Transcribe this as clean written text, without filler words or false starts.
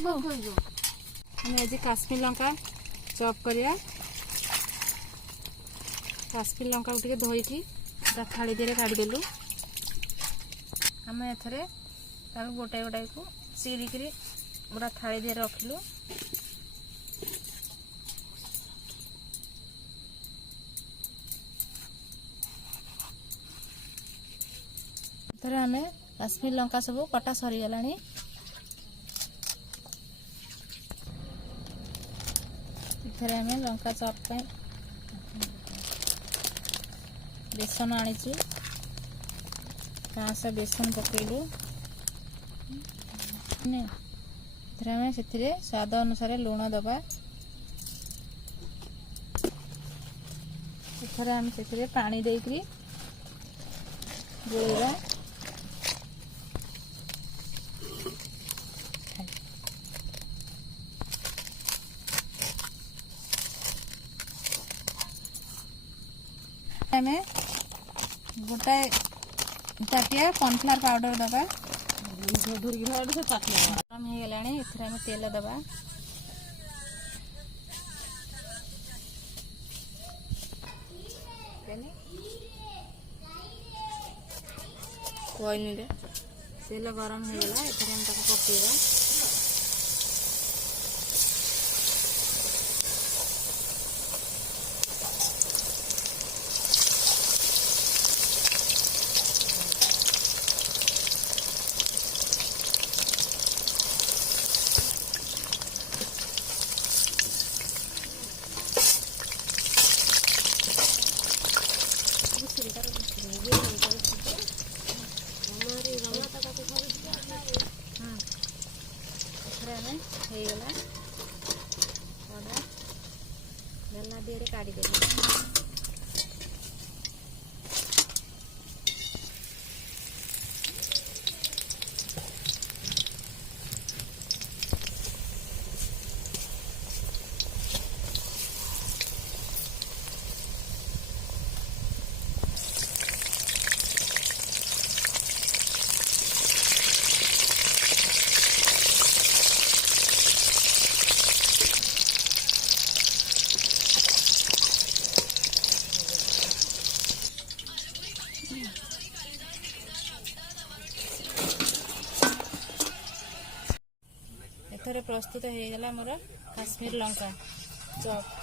आज काश्मीर लंका चॉप करिया। काश्मीर लंका को धोईकी थाली दे काढ़ीदेलु। आम एथरे गोटाए गोटाए को चिरिकी गोटा थाली दे रखिलु। एथरे आम काश्मीर लंका सब कटा सरीगलानी। एथरे आम लंका चॉप बेसन आनीचु। कांसा बेसन पकेलु। से स्वाद अनुसार लुण दबा। आम से पानी देकरी गोलेगा। गोटाए ताटिया कॉर्नफ्लावर पाउडर दबा। गरम हो गलानी। एथरे हम तेल दबा। तेल गरम हो गला। एथरे हम ताको पकेइबा। बेला देहरे काढ़ी देली। एथरे प्रस्तुत हो गला मोर काश्मीर लंका चॉप।